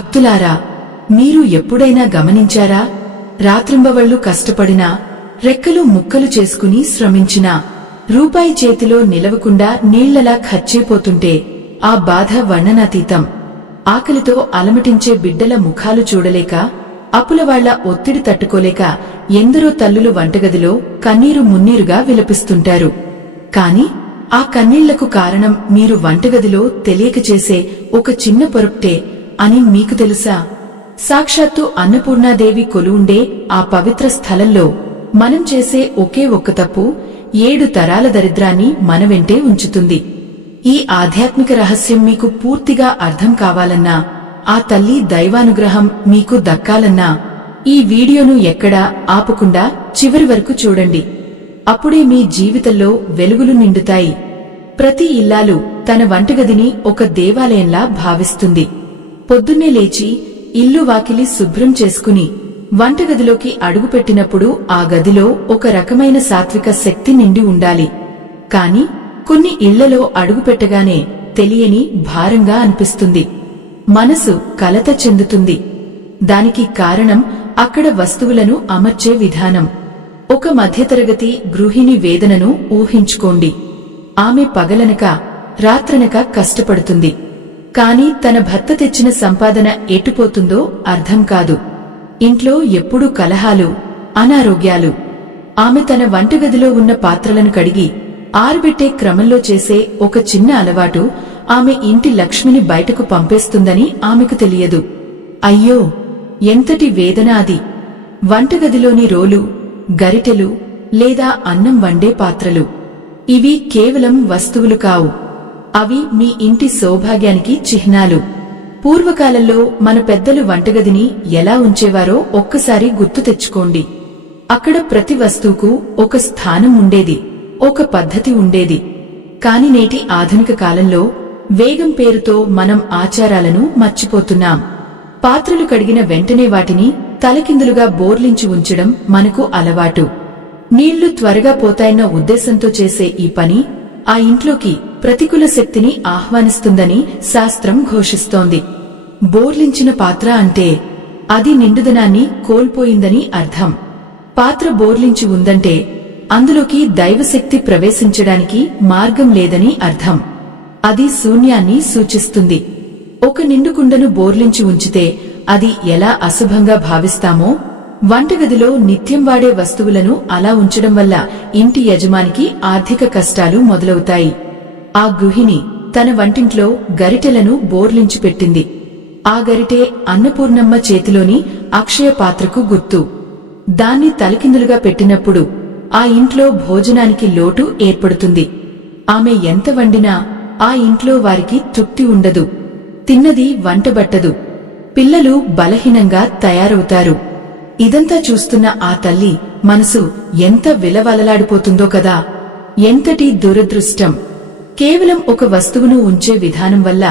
భక్తులారా, మీరు ఎప్పుడైనా గమనించారా? రాత్రింబవళ్లు కష్టపడినా, రెక్కలు ముక్కలు చేసుకుని శ్రమించినా రూపాయి చేతిలో నిలవకుండా నీళ్లలా ఖర్చైపోతుంటే ఆ బాధ వర్ణనాతీతం. ఆకలితో అలమటించే బిడ్డల ముఖాలు చూడలేక, అప్పులవాళ్ల ఒత్తిడి తట్టుకోలేక ఎందరో తల్లులు వంటగదిలో కన్నీరు మున్నీరుగా విలపిస్తుంటారు. కాని ఆ కన్నీళ్లకు కారణం మీరు వంటగదిలో తెలియక చేసే ఒక చిన్న పొరపాటే అని మీకు తెలుసా? సాక్షాత్తు అన్నపూర్ణాదేవి కొలువుండే ఆ పవిత్ర స్థలంలో మనం చేసే ఒకే ఒక్క తప్పు 7 తరాల దరిద్రాన్ని మన వెంటే ఉంచుతుంది. ఈ ఆధ్యాత్మిక రహస్యం మీకు పూర్తిగా అర్థం కావాలన్నా, ఆ తల్లి దైవానుగ్రహం మీకు దక్కాలన్నా ఈ వీడియోను ఎక్కడా ఆపకుండా చివరి వరకు చూడండి. అప్పుడే మీ జీవితంలో వెలుగులు నిండుతాయి. ప్రతి ఇల్లాలు తన వంటగదిని ఒక దేవాలయంలా భావిస్తుంది. పొద్దున్నే లేచి ఇల్లు వాకిలి శుభ్రం చేసుకుని వంటగదిలోకి అడుగుపెట్టినప్పుడు ఆ గదిలో ఒక రకమైన సాత్విక శక్తి నిండి ఉండాలి. కాని కొన్ని ఇళ్లలో అడుగుపెట్టగానే తెలియని భారంగా అనిపిస్తుంది. మనసు కలత చెందుతుంది. దానికి కారణం అక్కడ వస్తువులను అమర్చే విధానం. ఒక మధ్యతరగతి గృహిణి వేదనను ఊహించుకోండి. ఆమె పగలనక రాత్రనక కష్టపడుతుంది. కాని తన భర్త తెచ్చిన సంపాదన ఎటుపోతుందో అర్థం కాదు. ఇంట్లో ఎప్పుడూ కలహాలు, అనారోగ్యాలు. ఆమె తన వంటగదిలో ఉన్న పాత్రలను కడిగి ఆరబెట్టే క్రమంలో చేసే ఒక చిన్న అలవాటు ఆమె ఇంటి లక్ష్మిని బయటకు పంపేస్తుందని ఆమెకు తెలియదు. అయ్యో, ఎంతటి వేదన అది! వంటగదిలోని రోలు, గరిటెలు లేదా అన్నం వండే పాత్రలు ఇవి కేవలం వస్తువులు కావు. అవి మీ ఇంటి సౌభాగ్యానికి చిహ్నాలు. పూర్వకాలంలో మన పెద్దలు వంటగదిని ఎలా ఉంచేవారో ఒక్కసారి గుర్తు తెచ్చుకోండి. అక్కడ ప్రతి వస్తువుకు ఒక స్థానం ఉండేది, ఒక పద్ధతి ఉండేది. కాని నేటి ఆధునిక కాలంలో వేగం పేరుతో మనం ఆచారాలను మర్చిపోతున్నాం. పాత్రలు కడిగిన వెంటనే వాటిని తలకిందులుగా బోర్లించి ఉంచడం మనకు అలవాటు. నీళ్లు త్వరగా పోతాయన్న ఉద్దేశంతో చేసే ఈ పని ఆ ఇంట్లోకి ప్రతికూల శక్తిని ఆహ్వానిస్తుందని శాస్త్రం ఘోషిస్తోంది. బోర్లించిన పాత్ర అంటే అది నిండుదనాన్ని కోల్పోయిందని అర్థం. పాత్ర బోర్లించి ఉందంటే అందులోకి దైవశక్తి ప్రవేశించడానికి మార్గం లేదని అర్థం. అది శూన్యాన్ని సూచిస్తుంది. ఒక నిండుకుండను బోర్లించి ఉంచితే అది ఎలా అశుభంగా భావిస్తామో, వంటగదిలో నిత్యం వాడే వస్తువులను అలా ఉంచడం వల్ల ఇంటి యజమానికి ఆర్థిక కష్టాలు మొదలవుతాయి. ఆ గృహిణి తన వంటింట్లో గరిటెలను బోర్లించి పెట్టింది. ఆ గరిటె అన్నపూర్ణమ్మ చేతిలోని అక్షయ పాత్రకు గుర్తు. దాన్ని తలకిందులుగా పెట్టినప్పుడు ఆ ఇంట్లో భోజనానికి లోటు ఏర్పడుతుంది. ఆమె ఎంత వండినా ఆ ఇంట్లో వారికి తృప్తి ఉండదు. తిన్నది వంటబట్టదు. పిల్లలు బలహీనంగా తయారవుతారు. ఇదంతా చూస్తున్న ఆ తల్లి మనసు ఎంత విలవలలాడిపోతుందో కదా! ఎంతటి దురదృష్టం! కేవలం ఒక వస్తువును ఉంచే విధానం వల్ల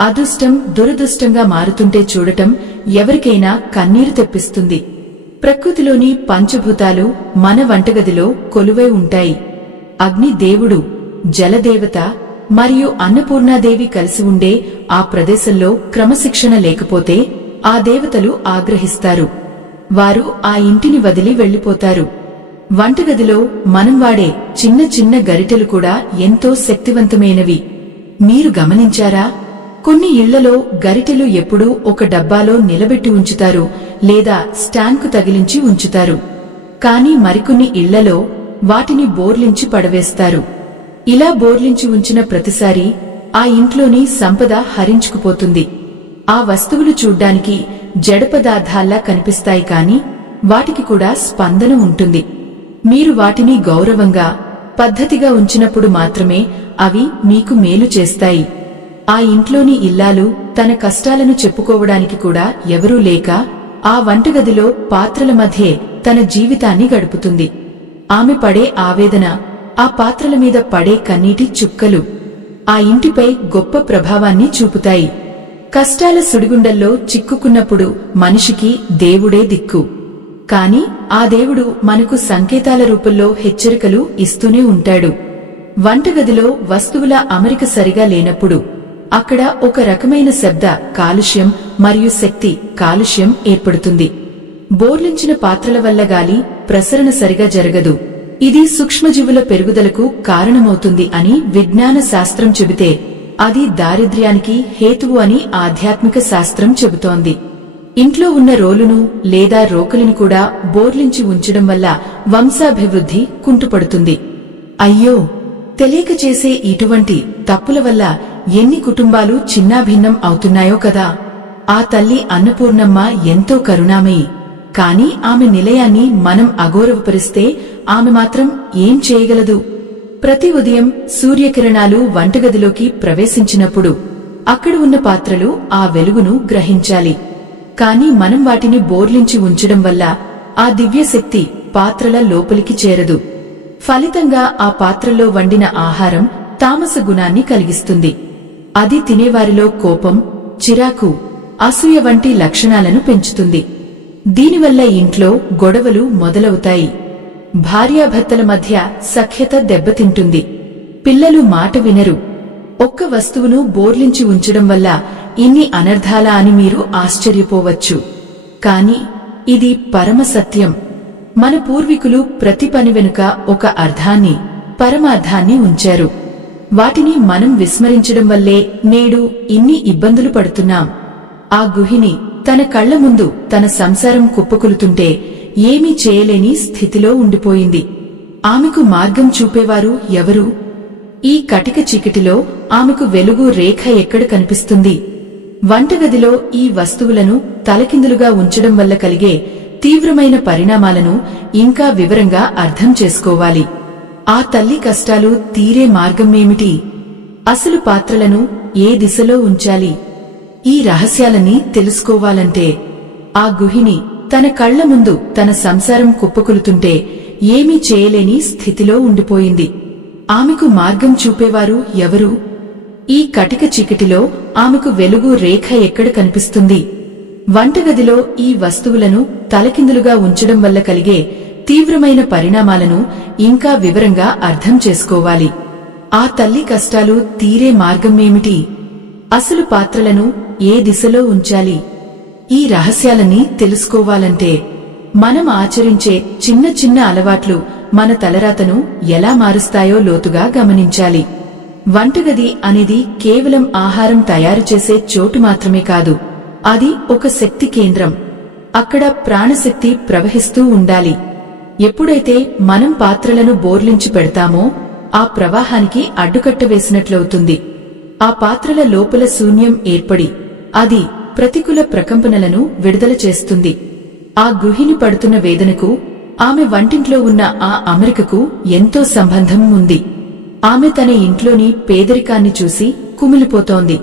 అదృష్టం దురదృష్టంగా మారుతుంటే చూడటం ఎవరికైనా కన్నీరు తెప్పిస్తుంది. ప్రకృతిలోని పంచభూతాలు మన వంటగదిలో కొలువై ఉంటాయి. అగ్ని దేవుడు, జలదేవత మరియు అన్నపూర్ణాదేవి కలిసి ఉండే ఆ ప్రదేశంలో క్రమశిక్షణ లేకపోతే ఆ దేవతలు ఆగ్రహిస్తారు. వారు ఆ ఇంటిని వదిలి వెళ్లిపోతారు. వంటగదిలో మనం వాడే చిన్న చిన్న గరిటెలు కూడా ఎంతో శక్తివంతమైనవి. మీరు గమనించారా? కొన్ని ఇళ్లలో గరిటెలు ఎప్పుడూ ఒక డబ్బాలో నిలబెట్టి ఉంచుతారు లేదా స్టాండ్కు తగిలించి ఉంచుతారు. కాని మరికొన్ని ఇళ్లలో వాటిని బోర్లించి పడవేస్తారు. ఇలా బోర్లించి ఉంచిన ప్రతిసారి ఆ ఇంట్లోని సంపద హరించుకుపోతుంది. ఆ వస్తువులు చూడ్డానికి జడ పదార్థాల్లా కనిపిస్తాయి, కాని వాటికి కూడా స్పందన ఉంటుంది. మీరు వాటిని గౌరవంగా, పద్ధతిగా ఉంచినప్పుడు మాత్రమే అవి మీకు మేలు చేస్తాయి. ఆ ఇంట్లోని ఇల్లాలు తన కష్టాలను చెప్పుకోవడానికి కూడా ఎవరూ లేక ఆ వంటగదిలో పాత్రల మధ్యే తన జీవితాన్ని గడుపుతుంది. ఆమె పడే ఆవేదన, ఆ పాత్రల మీద పడే కన్నీటి చుక్కలు ఆ ఇంటిపై గొప్ప ప్రభావాన్ని చూపుతాయి. కష్టాల సుడిగుండల్లో చిక్కుకున్నప్పుడు మనిషికి దేవుడే దిక్కు. కాని ఆ దేవుడు మనకు సంకేతాల రూపంలో హెచ్చరికలు ఇస్తూనే ఉంటాడు. వంటగదిలో వస్తువుల అమరిక సరిగా లేనప్పుడు అక్కడ ఒక రకమైన శబ్ద కాలుష్యం మరియు శక్తి కాలుష్యం ఏర్పడుతుంది. బోర్లించిన పాత్రల వల్ల గాలి ప్రసరణ సరిగా జరగదు. ఇది సూక్ష్మజీవుల పెరుగుదలకు కారణమవుతుంది అని విజ్ఞాన శాస్త్రం చెబితే అది దారిద్ర్యానికి హేతువు అని ఆధ్యాత్మిక శాస్త్రం చెబుతోంది. ఇంట్లో ఉన్న రోలును లేదా రోకలిని కూడా బోర్లించి ఉంచడం వల్ల వంశాభివృద్ధి కుంటుపడుతుంది. అయ్యో, తెలియక చేసే ఇటువంటి తప్పుల వల్ల ఎన్ని కుటుంబాలు చిన్నాభిన్నం అవుతున్నాయో కదా. ఆ తల్లి అన్నపూర్ణమ్మ ఎంతో కరుణామయి. కాని ఆమె నిలయాన్ని మనం అగౌరవపరిస్తే ఆమె మాత్రం ఏం చేయగలదు? ప్రతి ఉదయం సూర్యకిరణాలు వంటగదిలోకి ప్రవేశించినప్పుడు అక్కడ ఉన్న పాత్రలు ఆ వెలుగును గ్రహించాలి. కాని మనం వాటిని బోర్లించి ఉంచడం వల్ల ఆ దివ్యశక్తి పాత్రల లోపలికి చేరదు. ఫలితంగా ఆ పాత్రల్లో వండిన ఆహారం తామస గుణాన్ని కలిగిస్తుంది. అది తినేవారిలో కోపం, చిరాకు, అసూయ వంటి లక్షణాలను పెంచుతుంది. దీనివల్ల ఇంట్లో గొడవలు మొదలవుతాయి. భార్యాభర్తల మధ్య సఖ్యత దెబ్బతింటుంది. పిల్లలు మాట వినరు. ఒక్క వస్తువును బోర్లించి ఉంచడం వల్ల ఇన్ని అనర్థాలా అని మీరు ఆశ్చర్యపోవచ్చు. కాని ఇది పరమ సత్యం. మన పూర్వీకులు ప్రతి పని వెనుక ఒక అర్థాన్ని, పరమార్థాన్ని ఉంచారు. వాటిని మనం విస్మరించడం వల్లే నేడు ఇన్ని ఇబ్బందులు పడుతున్నాం. ఆ గృహిణి తన కళ్ల ముందు తన సంసారం కుప్పకొలుతుంటే ఏమీ చేయలేని స్థితిలో ఉండిపోయింది. ఆమెకు మార్గం చూపేవారు ఎవరు? ఈ కటిక చీకటిలో ఆమెకు వెలుగు రేఖ ఎక్కడ కనిపిస్తుంది? వంటగదిలో ఈ వస్తువులను తలకిందులుగా ఉంచడం వల్ల కలిగే తీవ్రమైన పరిణామాలను ఇంకా వివరంగా అర్థం చేసుకోవాలి. ఆ తల్లి కష్టాలు తీరే మార్గమేమిటి? అసలు పాత్రలను ఏ దిశలో ఉంచాలి? ఈ రహస్యాలన్నీ తెలుసుకోవాలంటే ఆ గృహిణి తన కళ్ల ముందు తన సంసారం కుప్పకొలుతుంటే ఏమీ చేయలేని స్థితిలో ఉండిపోయింది. ఆమెకు మార్గం చూపేవారు ఎవరు? ఈ కటిక చీకటిలో ఆమెకు వెలుగు రేఖ ఎక్కడ కనిపిస్తుంది? వంటగదిలో ఈ వస్తువులను తలకిందులుగా ఉంచడం వల్ల కలిగే తీవ్రమైన పరిణామాలను ఇంకా వివరంగా అర్థం చేసుకోవాలి. ఆ తల్లి కష్టాలు తీరే మార్గమేమిటి? అసలు పాత్రలను ఏ దిశలో ఉంచాలి? ఈ రహస్యాలన్నీ తెలుసుకోవాలంటే మనం ఆచరించే చిన్న చిన్న అలవాట్లు మన తలరాతను ఎలా మారుస్తాయో లోతుగా గమనించాలి. వంటగది అనేది కేవలం ఆహారం తయారు చేసే చోటు మాత్రమే కాదు. అది ఒక శక్తి కేంద్రం. అక్కడ ప్రాణశక్తి ప్రవహిస్తూ ఉండాలి. ఎప్పుడైతే మనం పాత్రలను బోర్లించి పెడతామో ఆ ప్రవాహానికి అడ్డుకట్ట వేసినట్లవుతుంది. ఆ పాత్రల లోపల శూన్యం ఏర్పడి అది ప్రతికూల ప్రకంపనలను విడుదల చేస్తుంది. ఆ గృహిణి పడుతున్న వేదనకు ఆమె వంటింట్లో ఉన్న ఆ అమరికకు ఎంతో సంబంధం ఉంది. ఆమె తన ఇంట్లోని పేదరికాన్ని చూసి కుమిలిపోతోంది.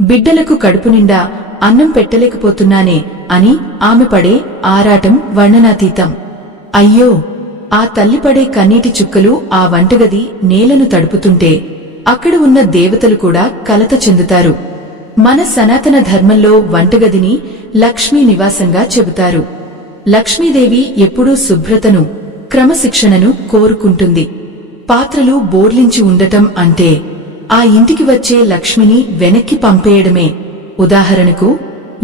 బిడ్డలకు కడుపు నిండా అన్నం పెట్టలేకపోతున్నానే అని ఆమె పడే ఆరాటం వర్ణనాతీతం. అయ్యో, ఆ తల్లి పడే కన్నీటి చుక్కలు ఆ వంటగది నేలను తడుపుతుంటే అక్కడ ఉన్న దేవతలు కూడా కలత చెందుతారు. మన సనాతన ధర్మంలో వంటగదిని లక్ష్మీ నివాసంగా చెబుతారు. లక్ష్మీదేవి ఎప్పుడూ శుభ్రతను, క్రమశిక్షణను కోరుకుంటుంది. పాత్రలు బోర్లించి ఉండటం అంటే ఆ ఇంటికి వచ్చే లక్ష్మిని వెనక్కి పంపేయడమే. ఉదాహరణకు,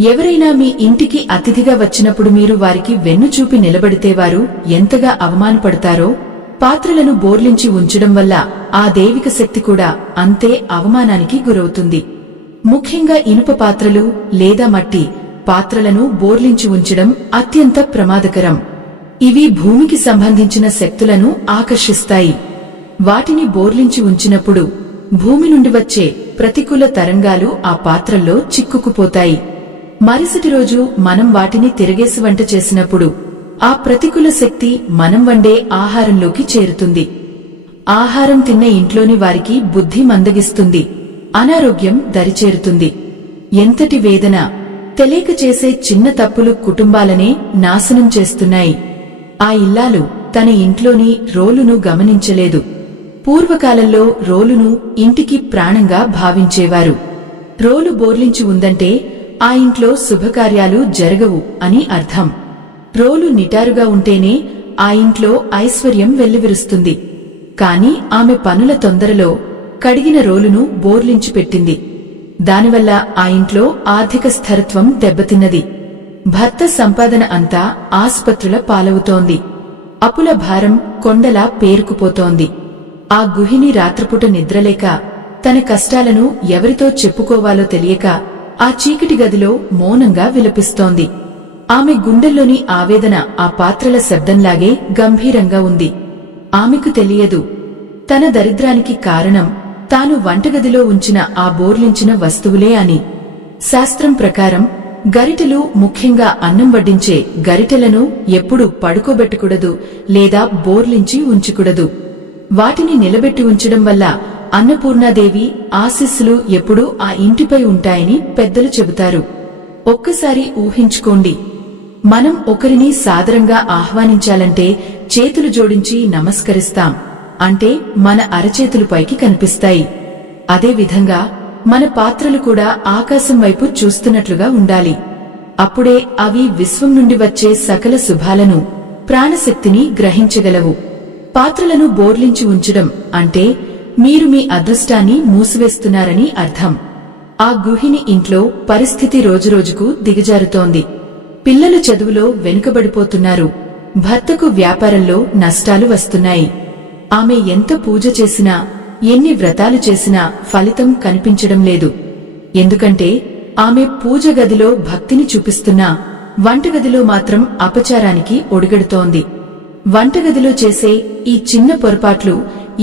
ఎవరైనా మీ ఇంటికి అతిథిగా వచ్చినప్పుడు మీరు వారికి వెన్ను చూపి నిలబడితే వారు ఎంతగా అవమానపడతారో, పాత్రలను బోర్లించి ఉంచడం వల్ల ఆ దైవిక శక్తి కూడా అంతే అవమానానికి గురవుతుంది. ముఖ్యంగా ఇనుప పాత్రలు లేదా మట్టి పాత్రలను బోర్లించి ఉంచడం అత్యంత ప్రమాదకరం. ఇవి భూమికి సంబంధించిన శక్తులను ఆకర్షిస్తాయి. వాటిని బోర్లించి ఉంచినప్పుడు భూమి నుండి వచ్చే ప్రతికూల తరంగాలు ఆ పాత్రల్లో చిక్కుకుపోతాయి. మరుసటి రోజు మనం వాటిని తిరగేసి వంట చేసినప్పుడు ఆ ప్రతికూల శక్తి మనం వండే ఆహారంలోకి చేరుతుంది. ఆహారం తిన్న ఇంట్లోని వారికి బుద్ధి మందగిస్తుంది, అనారోగ్యం దరిచేరుతుంది. ఎంతటి వేదన! తెలియక చేసే చిన్న తప్పులు కుటుంబాలనే నాశనం చేస్తున్నాయి. ఆ ఇల్లాలు తన ఇంట్లోని రోలును గమనించలేదు. పూర్వకాలంలో రోలును ఇంటికి ప్రాణంగా భావించేవారు. రోలు బోర్లించి ఉందంటే ఆ ఇంట్లో శుభకార్యాలు జరగవు అని అర్థం. రోలు నిటారుగా ఉంటేనే ఆ ఇంట్లో ఐశ్వర్యం వెల్లివిరుస్తుంది. కాని ఆమె పనుల తొందరలో కడిగిన రోలును బోర్లించి పెట్టింది. దానివల్ల ఆ ఇంట్లో ఆర్థిక స్థిరత్వం దెబ్బతిన్నది. భర్త సంపాదన అంతా ఆస్పత్రుల పాలవుతోంది. అప్పుల భారం కొండలా పేరుకుపోతోంది. ఆ గృహిణి రాత్రిపూట నిద్రలేక తన కష్టాలను ఎవరితో చెప్పుకోవాలో తెలియక ఆ చీకటి గదిలో మౌనంగా విలపిస్తోంది. ఆమె గుండెల్లోని ఆవేదన ఆ పాత్రల శబ్దంలాగే గంభీరంగా ఉంది. ఆమెకు తెలియదు, తన దరిద్రానికి కారణం తాను వంటగదిలో ఉంచిన ఆ బోర్లించిన వస్తువులే అని. శాస్త్రం ప్రకారం గరిటెలు, ముఖ్యంగా అన్నం వడ్డించే గరిటెలను ఎప్పుడూ పడుకోబెట్టకూడదు లేదా బోర్లించి ఉంచకూడదు. వాటిని నిలబెట్టి ఉంచడం వల్ల అన్నపూర్ణాదేవి ఆశీస్సులు ఎప్పుడూ ఆ ఇంటిపై ఉంటాయని పెద్దలు చెబుతారు. ఒక్కసారి ఊహించుకోండి, మనం ఒకరిని సాదరంగా ఆహ్వానించాలంటే చేతులు జోడించి నమస్కరిస్తాం, అంటే మన అరచేతులు పైకి కనిపిస్తాయి. అదేవిధంగా మన పాత్రలు కూడా ఆకాశం వైపు చూస్తున్నట్లుగా ఉండాలి. అప్పుడే అవి విశ్వం నుండి వచ్చే సకల శుభాలను, ప్రాణశక్తిని గ్రహించగలవు. పాత్రలను బోర్లించి ఉంచడం అంటే మీరు మీ అదృష్టాన్ని మూసివేస్తున్నారని అర్థం. ఆ గృహిణి ఇంట్లో పరిస్థితి రోజురోజుకు దిగజారుతోంది. పిల్లలు చదువులో వెనుకబడిపోతున్నారు. భర్తకు వ్యాపారంలో నష్టాలు వస్తున్నాయి. ఆమె ఎంత పూజ చేసినా, ఎన్ని వ్రతాలు చేసినా ఫలితం కనిపించడం లేదు. ఎందుకంటే ఆమె పూజ గదిలో భక్తిని చూపిస్తున్నా వంటగదిలో మాత్రం అపచారానికి ఒడిగడుతోంది. వంటగదిలో చేసే ఈ చిన్న పొరపాట్లు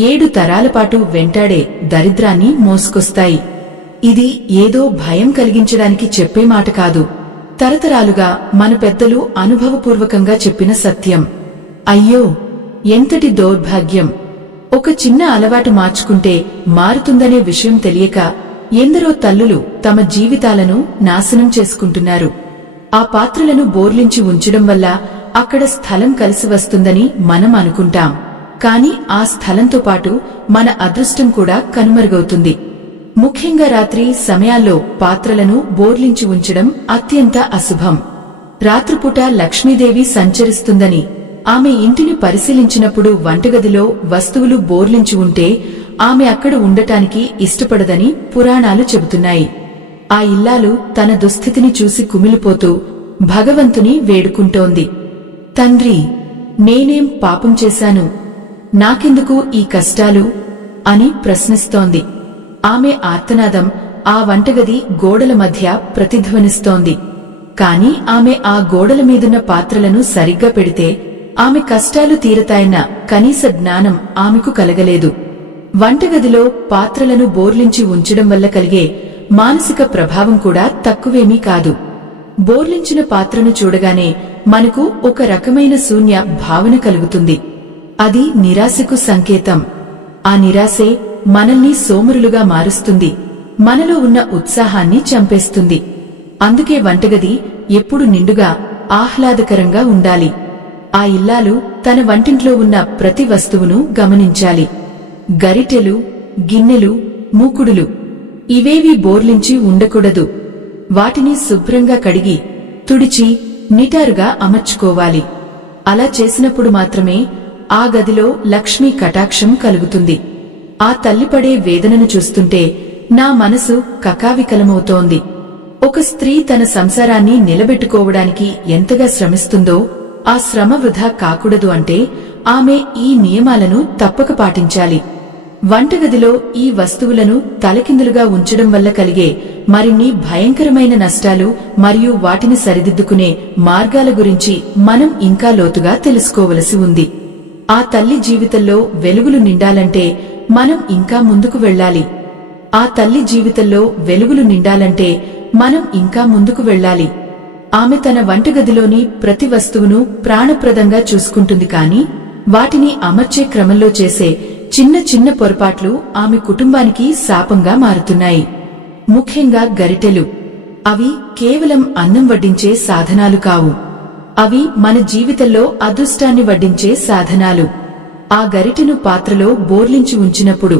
7 తరాలపాటు వెంటాడే దరిద్రాన్ని మోసుకొస్తాయి. ఇది ఏదో భయం కలిగించడానికి చెప్పే మాట కాదు. తరతరాలుగా మన పెద్దలు అనుభవపూర్వకంగా చెప్పిన సత్యం. అయ్యో, ఎంతటి దౌర్భాగ్యం! ఒక చిన్న అలవాటు మార్చుకుంటే మారుతుందనే విషయం తెలియక ఎందరో తల్లులు తమ జీవితాలను నాశనం చేసుకుంటున్నారు. ఆ పాత్రలను బోర్లించి ఉంచడం వల్ల అక్కడ స్థలం కలిసి వస్తుందని మనం అనుకుంటాం. కాని ఆ స్థలంతో పాటు మన అదృష్టం కూడా కనుమరుగవుతుంది. ముఖ్యంగా రాత్రి సమయాల్లో పాత్రలను బోర్లించి ఉంచడం అత్యంత అశుభం. రాత్రిపూట లక్ష్మీదేవి సంచరిస్తుందని, ఆమె ఇంటిని పరిశీలించినప్పుడు వంటగదిలో వస్తువులు బోర్లించి ఉంటే ఆమె అక్కడ ఉండటానికి ఇష్టపడదని పురాణాలు చెబుతున్నాయి. ఆ ఇల్లాలు తన దుస్థితిని చూసి కుమిలిపోతూ భగవంతుని వేడుకుంటోంది. తండ్రి, నేనేం పాపం చేశాను? నాకెందుకు ఈ కష్టాలు అని ప్రశ్నిస్తోంది. ఆమె ఆర్తనాదం ఆ వంటగది గోడల మధ్య ప్రతిధ్వనిస్తోంది. కాని ఆమె ఆ గోడల మీదున్న పాత్రలను సరిగ్గా పెడితే ఆమె కష్టాలు తీరతాయన్న కనీస జ్ఞానం ఆమెకు కలగలేదు. వంటగదిలో పాత్రలను బోర్లించి ఉంచడం వల్ల కలిగే మానసిక ప్రభావం కూడా తక్కువేమీ కాదు. బోర్లించిన పాత్రను చూడగానే మనకు ఒక రకమైన శూన్య భావన కలుగుతుంది. అది నిరాశకు సంకేతం. ఆ నిరాశే మనల్ని సోమరులుగా మారుస్తుంది, మనలో ఉన్న ఉత్సాహాన్ని చంపేస్తుంది. అందుకే వంటగది ఎప్పుడు నిండుగా, ఆహ్లాదకరంగా ఉండాలి. ఆ ఇల్లాలు తన వంటింట్లో ఉన్న ప్రతి వస్తువును గమనించాలి. గరిటెలు, గిన్నెలు, మూకుడులు ఇవేవీ బోర్లించి ఉండకూడదు. వాటిని శుభ్రంగా కడిగి, తుడిచి, నిటారుగా అమర్చుకోవాలి. అలా చేసినప్పుడు మాత్రమే ఆ గదిలో లక్ష్మీ కటాక్షం కలుగుతుంది. ఆ తల్లిపడే వేదనను చూస్తుంటే నా మనసు కకావికలమవుతోంది. ఒక స్త్రీ తన సంసారాన్ని నిలబెట్టుకోవడానికి ఎంతగా శ్రమిస్తుందో ఆ శ్రమ వృధా కాకూడదు అంటే ఆమె ఈ నియమాలను తప్పక పాటించాలి. వంటగదిలో ఈ వస్తువులను తలకిందులుగా ఉంచడం వల్ల కలిగే మరిన్ని భయంకరమైన నష్టాలు మరియు వాటిని సరిదిద్దుకునే మార్గాల గురించి మనం ఇంకా లోతుగా తెలుసుకోవలసి ఉంది. ఆ తల్లి జీవితంలో వెలుగులు నిండాలంటే మనం ఇంకా ముందుకు వెళ్ళాలి. ఆ తల్లి జీవితంలో వెలుగులు నిండాలంటే మనం ఇంకా ముందుకు వెళ్ళాలి. ఆమె తన వంటగదిలోని ప్రతి వస్తువును ప్రాణప్రదంగా చూసుకుంటుంది. కాని వాటిని అమర్చే క్రమంలో చేసే చిన్న చిన్న పొరపాట్లు ఆమె కుటుంబానికి శాపంగా మారుతున్నాయి. ముఖ్యంగా గరిటెలు. అవి కేవలం అన్నం వడ్డించే సాధనాలు కావు. అవి మన జీవితంలో అదృష్టాన్ని వడ్డించే సాధనాలు. ఆ గరిటెను పాత్రలో బోర్లించి ఉంచినప్పుడు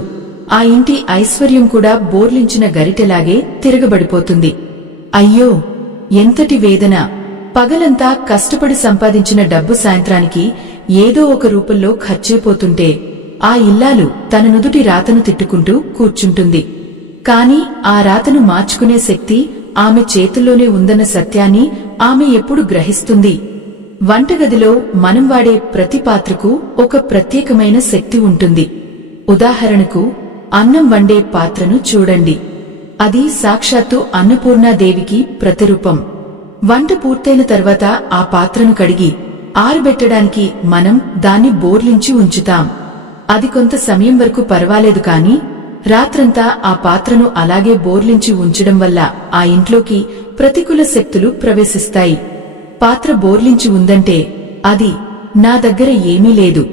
ఆ ఇంటి ఐశ్వర్యం కూడా బోర్లించిన గరిటెలాగే తిరగబడిపోతుంది. అయ్యో, ఎంతటి వేదన! పగలంతా కష్టపడి సంపాదించిన డబ్బు సాయంత్రానికి ఏదో ఒక రూపంలో ఖర్చైపోతుంటే ఆ ఇల్లాలు తన నుదుటి రాతను తిట్టుకుంటూ కూర్చుంటుంది. కాని ఆ రాతను మార్చుకునే శక్తి ఆమె చేతుల్లోనే ఉందన్న సత్యాన్ని ఆమె ఎప్పుడు గ్రహిస్తుంది? వంటగదిలో మనం వాడే ప్రతి పాత్రకు ఒక ప్రత్యేకమైన శక్తి ఉంటుంది. ఉదాహరణకు అన్నం వండే పాత్రను చూడండి. అది సాక్షాత్తు అన్నపూర్ణాదేవికి ప్రతిరూపం. వంట పూర్తయిన తర్వాత ఆ పాత్రను కడిగి ఆరబెట్టడానికి మనం దాన్ని బోర్లించి ఉంచుతాం. అది కొంత సమయం వరకు పర్వాలేదు, కాని రాత్రంతా ఆ పాత్రను అలాగే బోర్లించి ఉంచడం వల్ల ఆ ఇంట్లోకి ప్రతికూల శక్తులు ప్రవేశిస్తాయి. పాత్ర బోర్లించి ఉందంటే అది నా దగ్గర ఏమీ లేదు,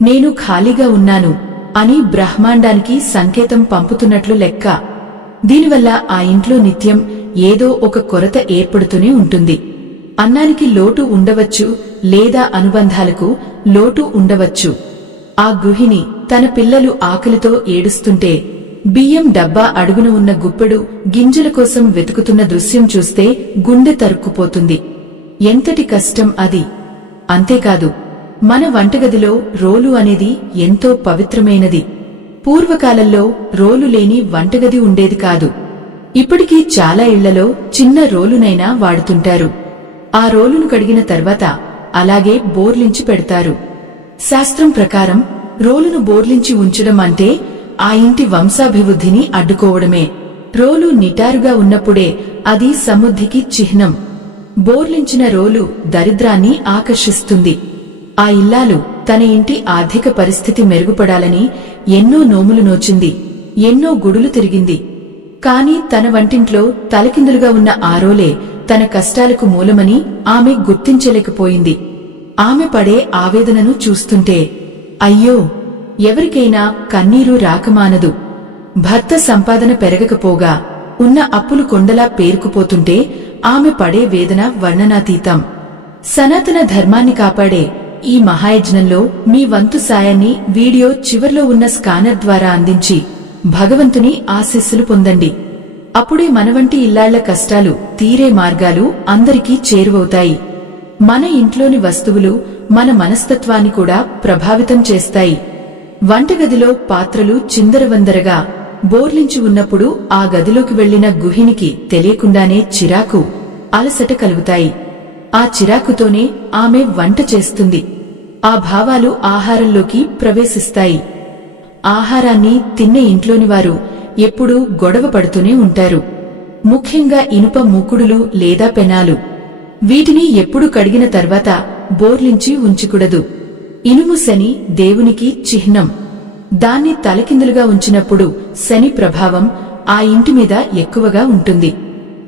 నేను ఖాళీగా ఉన్నాను అని బ్రహ్మాండానికి సంకేతం పంపుతున్నట్లు లెక్క. దీనివల్ల ఆ ఇంట్లో నిత్యం ఏదో ఒక కొరత ఏర్పడుతూనే ఉంటుంది. అన్నానికి లోటు ఉండవచ్చు, లేదా అనుబంధాలకు లోటు ఉండవచ్చు. ఆ గృహిణి తన పిల్లలు ఆకలితో ఏడుస్తుంటే బియ్యం డబ్బా అడుగున ఉన్న గుప్పెడు గింజల కోసం వెతుకుతున్న దృశ్యం చూస్తే గుండె తరుక్కుపోతుంది. ఎంతటి కష్టం అది! అంతేకాదు, మన వంటగదిలో రోలు అనేది ఎంతో పవిత్రమైనది. పూర్వకాలంలో రోలు లేని వంటగది ఉండేది కాదు. ఇప్పటికీ చాలా ఇళ్లలో చిన్న రోలునైనా వాడుతుంటారు. ఆ రోలును కడిగిన తర్వాత అలాగే బోర్లించి పెడతారు. శాస్త్రం ప్రకారం రోలును బోర్లించి ఉంచడం అంటే ఆ ఇంటి వంశాభివృద్ధిని అడ్డుకోవడమే. రోలు నిటారుగా ఉన్నప్పుడే అది సమృద్ధికి చిహ్నం. బోర్లించిన రోలు దరిద్రాన్ని ఆకర్షిస్తుంది. ఆ ఇల్లాలు తన ఇంటి ఆర్థిక పరిస్థితి మెరుగుపడాలని ఎన్నో నోములు నోచింది, ఎన్నో గుడులు తిరిగింది. కాని తన వంటింట్లో తలకిందులుగా ఉన్న ఆ రోలే తన కష్టాలకు మూలమని ఆమె గుర్తించలేకపోయింది. ఆమె పడే ఆవేదనను చూస్తుంటే అయ్యో, ఎవరికైనా కన్నీరు రాకమానదు. భర్త సంపాదన పెరగకపోగా ఉన్న అప్పులు కొండలా పేరుకుపోతుంటే ఆమె పడే వేదన వర్ణనాతీతం. సనాతన ధర్మాన్ని కాపాడే ఈ మహాయజ్ఞంలో మీ వంతు సాయాన్ని వీడియో చివర్లో ఉన్న స్కానర్ ద్వారా అందించి భగవంతుని ఆశీస్సులు పొందండి. అప్పుడే మనవంటి ఇల్లాళ్ల కష్టాలు తీరే మార్గాలు అందరికీ చేరువవుతాయి. మన ఇంట్లోని వస్తువులు మన మనస్తత్వాన్ని కూడా ప్రభావితం చేస్తాయి. వంటగదిలో పాత్రలు చిందరవందరగా బోర్లించి ఉన్నప్పుడు ఆ గదిలోకి వెళ్లిన గృహిణికి తెలియకుండానే చిరాకు, అలసట కలుగుతాయి. ఆ చిరాకుతోనే ఆమె వంట చేస్తుంది. ఆ భావాలు ఆహారంలోకి ప్రవేశిస్తాయి. ఆహారాన్ని తిన్నే ఇంట్లోని వారు ఎప్పుడూ గొడవ పడుతూనే ఉంటారు. ముఖ్యంగా ఇనుప మూకుడులు లేదా పెనాలు. వీటిని ఎప్పుడు కడిగిన తర్వాత బోర్లించి ఉంచకూడదు. ఇనుము శని దేవునికి చిహ్నం. దాన్ని తలకిందులుగా ఉంచినప్పుడు శని ప్రభావం ఆ ఇంటి మీద ఎక్కువగా ఉంటుంది.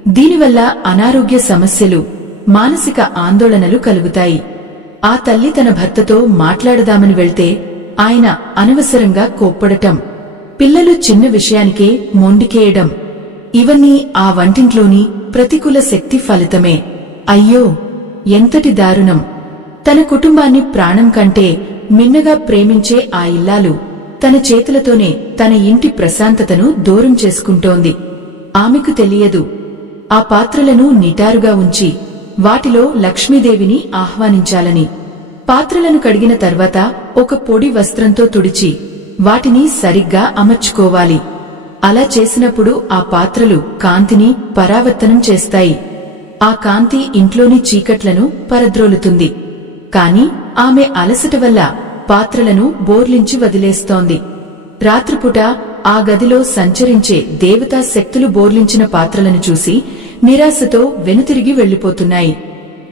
దీనివల్ల అనారోగ్య సమస్యలు, మానసిక ఆందోళనలు కలుగుతాయి. ఆ తల్లి తన భర్తతో మాట్లాడదామని వెళ్తే ఆయన అనవసరంగా కోప్పడటం, పిల్లలు చిన్న విషయానికే మొండికేయడం, ఇవన్నీ ఆ వంటింట్లోని ప్రతికూల శక్తి ఫలితమే. అయ్యో, ఎంతటి దారుణం! తన కుటుంబాన్ని ప్రాణం కంటే మిన్నగా ప్రేమించే ఆ ఇల్లాలు తన చేతులతోనే తన ఇంటి ప్రశాంతతను దూరం చేసుకుంటోంది. ఆమెకు తెలియదు. ఆ పాత్రలను నిటారుగా ఉంచి వాటిలో లక్ష్మీదేవిని ఆహ్వానించాలని. పాత్రలను కడిగిన తర్వాత ఒక పొడి వస్త్రంతో తుడిచి వాటిని సరిగ్గా అమర్చుకోవాలి. అలా చేసినప్పుడు ఆ పాత్రలు కాంతిని పరావర్తనం చేస్తాయి. ఆ కాంతి ఇంట్లోని చీకట్లను పరద్రోలుతుంది. కాని ఆమె అలసట వల్ల పాత్రలను బోర్లించి వదిలేస్తోంది. రాత్రిపూట ఆ గదిలో సంచరించే దేవతా శక్తులు బోర్లించిన పాత్రలను చూసి నిరాశతో వెనుతిరిగి వెళ్లిపోతున్నాయి.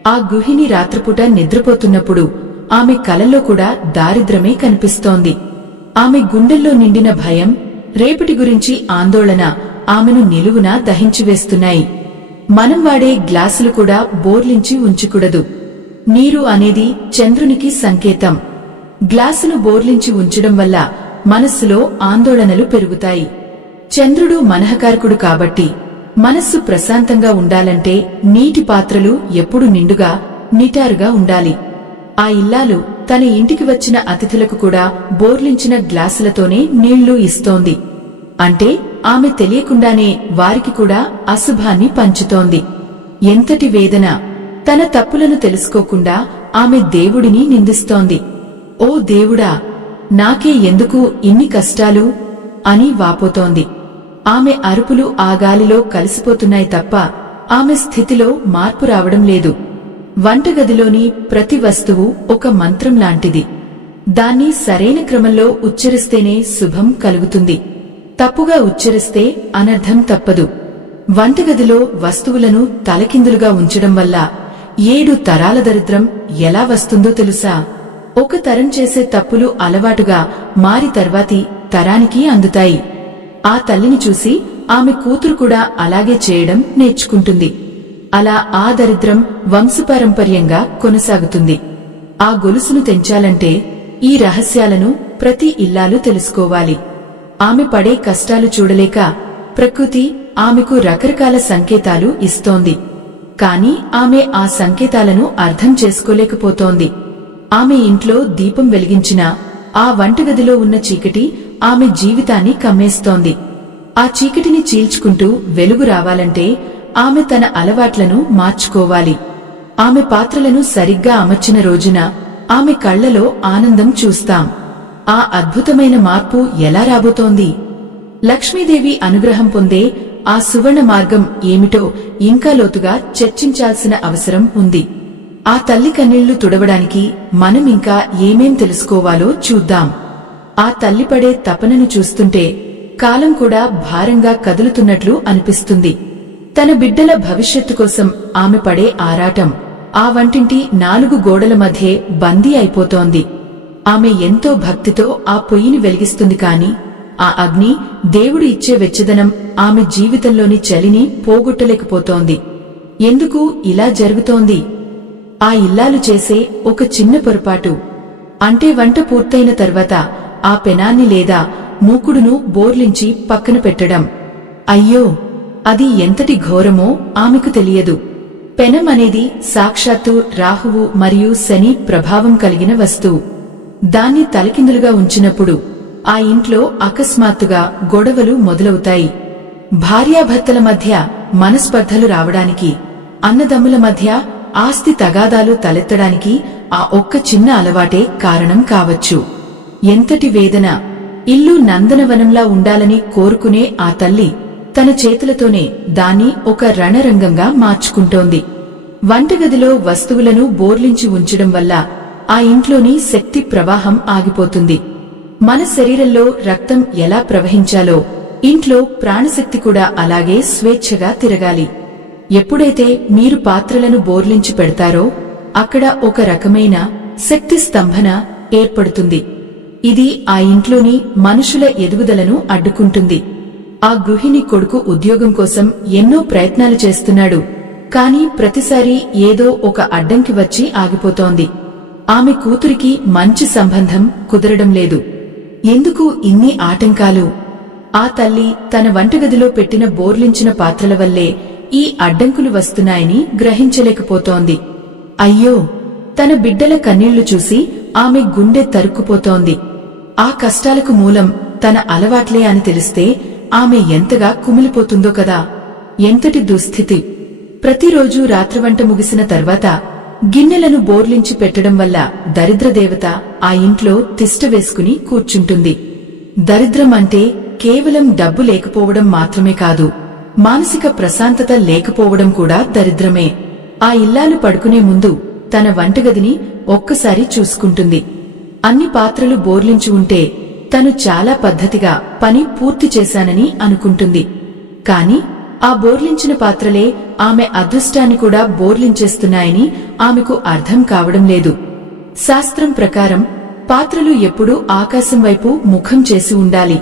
ఆ గృహిణి రాత్రిపూట నిద్రపోతున్నప్పుడు ఆమె కలలో కూడా దారిద్రమే కనిపిస్తోంది. ఆమె గుండెల్లో నిండిన భయం, రేపటి గురించి ఆందోళన ఆమెను నిలువునా దహించివేస్తున్నాయి. మనం వాడే గ్లాసులు కూడా బోర్లించి ఉంచకూడదు. నీరు అనేది చంద్రునికి సంకేతం. గ్లాసును బోర్లించి ఉంచడం వల్ల మనస్సులో ఆందోళనలు పెరుగుతాయి. చంద్రుడు మనఃకారకుడు కాబట్టి మనస్సు ప్రశాంతంగా ఉండాలంటే నీటి పాత్రలు ఎప్పుడు నిండుగా, నిటారుగా ఉండాలి. ఆ ఇల్లాలు తన ఇంటికి వచ్చిన అతిథులకు కూడా బోర్లించిన గ్లాసులతోనే నీళ్లు ఇస్తోంది. అంటే ఆమె తెలియకుండానే వారికి కూడా అశుభాన్ని పంచుతోంది. ఎంతటి వేదన! తన తప్పులను తెలుసుకోకుండా ఆమె దేవుడిని నిందిస్తోంది. ఓ దేవుడా, నాకే ఎందుకు ఇన్ని కష్టాలు అని వాపోతోంది. ఆమె అరుపులు ఆ గాలిలో కలిసిపోతున్నాయి తప్ప ఆమె స్థితిలో మార్పు రావడం లేదు. వంటగదిలోని ప్రతి వస్తువు ఒక మంత్రం లాంటిది. దాన్ని సరైన క్రమంలో ఉచ్చరిస్తేనే శుభం కలుగుతుంది. తప్పుగా ఉచ్చరిస్తే అనర్థం తప్పదు. వంటగదిలో వస్తువులను తలకిందులుగా ఉంచడం వల్ల 7 తరాల దరిద్రం ఎలా వస్తుందో తెలుసా? ఒక తరం చేసే తప్పులు అలవాటుగా మారి తర్వాతి తరానికి అందుతాయి. ఆ తల్లిని చూసి ఆమె కూతురు కూడా అలాగే చేయడం నేర్చుకుంటుంది. అలా ఆ దరిద్రం వంశపారంపర్యంగా కొనసాగుతుంది. ఆ గొలుసును తెంచాలంటే ఈ రహస్యాలను ప్రతి ఇల్లాలు తెలుసుకోవాలి. ఆమె పడే కష్టాలు చూడలేక ప్రకృతి ఆమెకు రకరకాల సంకేతాలు ఇస్తోంది. కాని ఆమె ఆ సంకేతాలను అర్థం చేసుకోలేకపోతోంది. ఆమె ఇంట్లో దీపం వెలిగించినా ఆ వంటగదిలో ఉన్న చీకటి ఆమె జీవితాన్ని కమ్మేస్తోంది. ఆ చీకటిని చీల్చుకుంటూ వెలుగు రావాలంటే ఆమె తన అలవాట్లను మార్చుకోవాలి. ఆమె పాత్రలను సరిగ్గా అమర్చిన రోజున ఆమె కళ్లలో ఆనందం చూస్తాం. ఆ అద్భుతమైన మార్పు ఎలా రాబోతోంది? లక్ష్మీదేవి అనుగ్రహం పొందే ఆ సువర్ణ మార్గం ఏమిటో ఇంకా లోతుగా చర్చించాల్సిన అవసరం ఉంది. ఆ తల్లి కన్నీళ్లు తుడవడానికి మనం ఇంకా ఏమేం తెలుసుకోవాలో చూద్దాం. ఆ తల్లి పడే తపనను చూస్తుంటే కాలం కూడా భారంగా కదులుతున్నట్లు అనిపిస్తుంది. తన బిడ్డల భవిష్యత్తు కోసం ఆమె పడే ఆరాటం ఆ వంటింటి 4 గోడల మధ్యే బందీ అయిపోతోంది. ఆమె ఎంతో భక్తితో ఆ పొయ్యిని వెలిగిస్తుంది కాని ఆ అగ్ని దేవుడు ఇచ్చే వెచ్చదనం ఆమె జీవితంలోని చలిని పోగొట్టలేకపోతోంది. ఎందుకు ఇలా జరుగుతోంది? ఆ ఇల్లాలు చేసే ఒక చిన్న పొరపాటు. అంటే వంట పూర్తయిన తర్వాత ఆ పెనాన్ని లేదా మూకుడును బోర్లించి పక్కన పెట్టడం. అయ్యో, అది ఎంతటి ఘోరమో ఆమెకు తెలియదు. పెనం అనేది సాక్షాత్తు రాహువు మరియు శని ప్రభావం కలిగిన వస్తువు. దాన్ని తలకిందులుగా ఉంచినప్పుడు ఆ ఇంట్లో అకస్మాత్తుగా గొడవలు మొదలవుతాయి. భార్యాభర్తల మధ్య మనస్పర్ధలు రావడానికి, అన్నదమ్ముల మధ్య ఆస్తి తగాదాలు తలెత్తడానికి ఆ ఒక్క చిన్న అలవాటే కారణం కావచ్చు. ఎంతటి వేదన! ఇల్లు నందనవనంలా ఉండాలని కోరుకునే ఆ తల్లి తన చేతులతోనే దాన్ని ఒక రణరంగంగా మార్చుకుంటోంది. వంటగదిలో వస్తువులను బోర్లించి ఉంచడం వల్ల ఆ ఇంట్లోని శక్తి ప్రవాహం ఆగిపోతుంది. మన శరీరంలో రక్తం ఎలా ప్రవహించాలో ఇంట్లో ప్రాణశక్తి కూడా అలాగే స్వేచ్ఛగా తిరగాలి. ఎప్పుడైతే మీరు పాత్రలను బోర్లించి పెడతారో అక్కడ ఒక రకమైన శక్తి స్తంభన ఏర్పడుతుంది. ఇది ఆ ఇంట్లోని మనుషుల ఎదుగుదలను అడ్డుకుంటుంది. ఆ గృహిణి కొడుకు ఉద్యోగం కోసం ఎన్నో ప్రయత్నాలు చేస్తున్నాడు. కాని ప్రతిసారి ఏదో ఒక అడ్డంకి వచ్చి ఆగిపోతోంది. ఆమె కూతురికి మంచి సంబంధం కుదరడం లేదు. ఎందుకు ఇన్ని ఆటంకాలు? ఆ తల్లి తన వంటగదిలో పెట్టిన బోర్లించిన పాత్రల వల్లే ఈ అడ్డంకులు వస్తున్నాయని గ్రహించలేకపోతోంది. అయ్యో, తన బిడ్డల కన్నీళ్లు చూసి ఆమె గుండె తరుక్కుపోతోంది. ఆ కష్టాలకు మూలం తన అలవాట్లే అని తెలిస్తే ఆమె ఎంతగా కుమిలిపోతుందో కదా. ఎంతటి దుస్థితి! ప్రతిరోజూ రాత్రివంట ముగిసిన తర్వాత గిన్నెలను బోర్లించి పెట్టడం వల్ల దరిద్రదేవత ఆ ఇంట్లో తిష్ట వేసుకుని కూర్చుంటుంది. దరిద్రం అంటే కేవలం డబ్బు లేకపోవడం మాత్రమే కాదు, మానసిక ప్రశాంతత లేకపోవడం కూడా దరిద్రమే. ఆ ఇల్లాలు పడుకునే ముందు తన వంటగదిని ఒక్కసారి చూసుకుంటుంది. అన్ని పాత్రలు బోర్లించి ఉంటే తను చాలా పద్ధతిగా పని పూర్తి చేశానని అనుకుంటుంది. కాని ఆ బోర్లించిన పాత్రలే ఆమె అదృష్టాన్ని కూడా బోర్లించేస్తున్నాయని ఆమెకు అర్థం కావడం లేదు. శాస్త్రం ప్రకారం పాత్రలు ఎప్పుడూ ఆకాశం వైపు ముఖం చేసి ఉండాలి.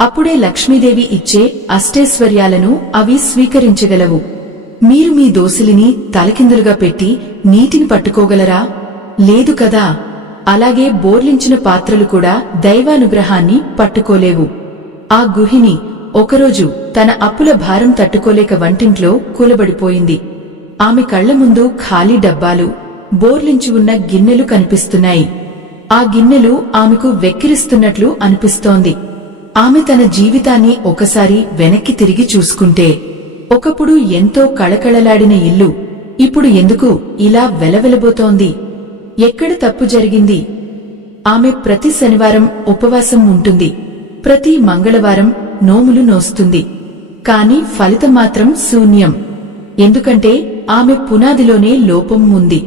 అప్పుడే లక్ష్మీదేవి ఇచ్చే అష్టైశ్వర్యాలను అవి స్వీకరించగలవు. మీరు మీ దోసిలిని తలకిందులుగా పెట్టి నీటిని పట్టుకోగలరా? లేదు కదా. అలాగే బోర్లించిన పాత్రలు కూడా దైవానుగ్రహాన్ని పట్టుకోలేవు. ఆ గృహిణి ఒకరోజు తన అప్పుల భారం తట్టుకోలేక వంటింట్లో కూలబడిపోయింది. ఆమె కళ్ల ముందు ఖాళీ డబ్బాలు, బోర్లించి ఉన్న గిన్నెలు కనిపిస్తున్నాయి. ఆ గిన్నెలు ఆమెకు వెక్కిరిస్తున్నట్లు అనిపిస్తోంది. ఆమె తన జీవితాన్ని ఒకసారి వెనక్కి తిరిగి చూసుకుంటే ఒకప్పుడు ఎంతో కళకళలాడిన ఇల్లు ఇప్పుడు ఎందుకు ఇలా వెలవెలబోతోంది? ఎక్కడ తప్పు జరిగింది? ఆమె ప్రతి శనివారం ఉపవాసం ఉంటుంది. ప్రతి మంగళవారం నోములు నోస్తుంది కాని ఫలితం మాత్రం శూన్యం. ఎందుకంటే ఆమె పునాదిలోనే లోపం ఉంది.